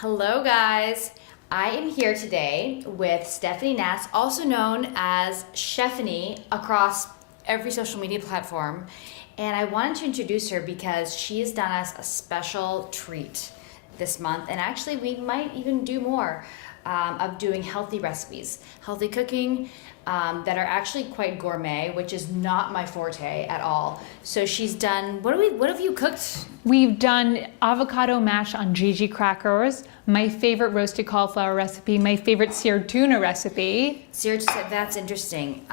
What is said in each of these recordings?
Hello guys, I am here today with Stephanie Nass, also known as Chefany across every social media platform. And I wanted to introduce her because she has done us a special treat this month. And actually we might even do more of doing healthy recipes, healthy cooking that are actually quite gourmet, which is not my forte at all. So she's done, what have you cooked? We've done avocado mash on Gigi crackers, my favorite roasted cauliflower recipe, my favorite seared tuna recipe. That's interesting.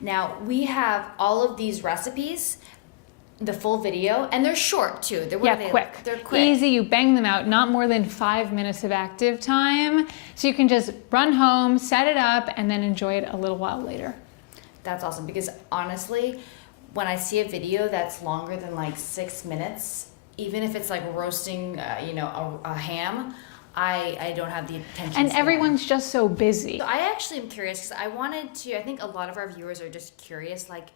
Now we have all of these recipes, the full video, and they're short too. Quick. They're quick. Easy, you bang them out, not more than 5 minutes of active time. So you can just run home, set it up, and then enjoy it a little while later. That's awesome because honestly, when I see a video that's longer than like 6 minutes, even if it's like roasting, a ham, I don't have the attention And span. everyone's just so busy. So I actually am curious because I think a lot of our viewers are just curious, like,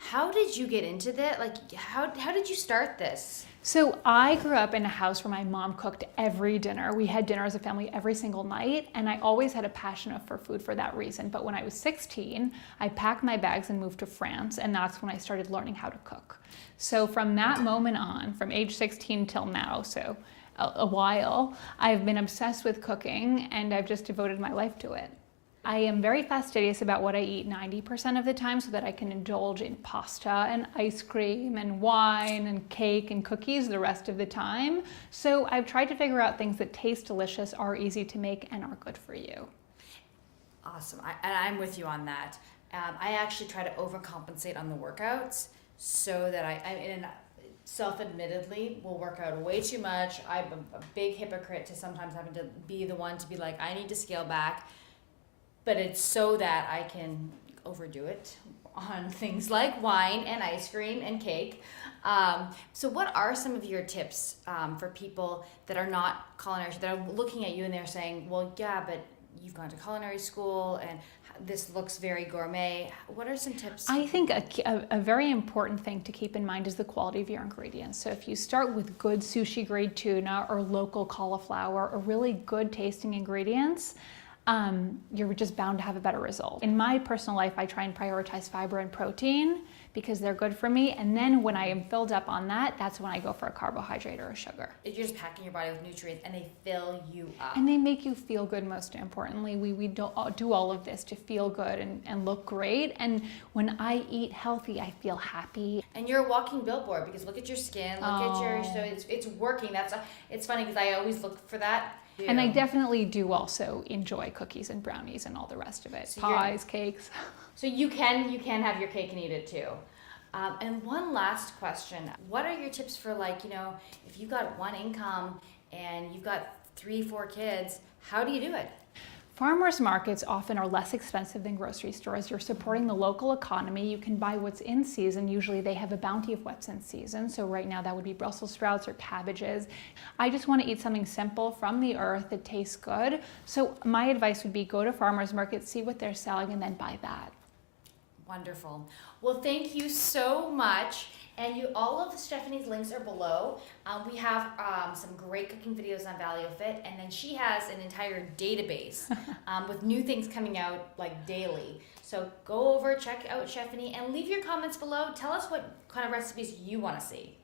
how did you get into that? Like, how did you start this? So I grew up in a house where my mom cooked every dinner. We had dinner as a family every single night, and I always had a passion for food for that reason. But when I was 16, I packed my bags and moved to France, and that's when I started learning how to cook. So from that moment on, from age 16 till now, so a while, I've been obsessed with cooking, and I've just devoted my life to it. I am very fastidious about what I eat 90% of the time so that I can indulge in pasta and ice cream and wine and cake and cookies the rest of the time. So I've tried to figure out things that taste delicious, are easy to make, and are good for you. Awesome. And I'm with you on that. I actually try to overcompensate on the workouts so that I self-admittedly will work out way too much. I'm a big hypocrite to sometimes having to be the one to be like, I need to scale back. But it's so that I can overdo it on things like wine and ice cream and cake. So what are some of your tips for people that are not culinary, that are looking at you and they're saying, well, yeah, but you've gone to culinary school and this looks very gourmet. What are some tips? I think a very important thing to keep in mind is the quality of your ingredients. So if you start with good sushi grade tuna or local cauliflower or really good tasting ingredients, you're just bound to have a better result. In my personal life, I try and prioritize fiber and protein because they're good for me. And then when I am filled up on that, that's when I go for a carbohydrate or a sugar. You're just packing your body with nutrients and they fill you up. And they make you feel good, most importantly. We do all of this to feel good and look great. And when I eat healthy, I feel happy. And you're a walking billboard because look at your skin, so it's working. It's funny because I always look for that. And I definitely do also enjoy cookies and brownies and all the rest of it. So pies, cakes. So you can have your cake and eat it too. And one last question. What are your tips for if you've got one income and you've got 3-4 kids, how do you do it? Farmers markets often are less expensive than grocery stores. You're supporting the local economy. You can buy what's in season. Usually they have a bounty of what's in season. So right now that would be Brussels sprouts or cabbages. I just want to eat something simple from the earth that tastes good. So my advice would be go to farmers markets, see what they're selling, and then buy that. Wonderful. Well, thank you so much. And all of Stephanie's links are below. We have some great cooking videos on Valeo Fit, and then she has an entire database with new things coming out like daily. So go over, check out Chefany, and leave your comments below. Tell us what kind of recipes you want to see.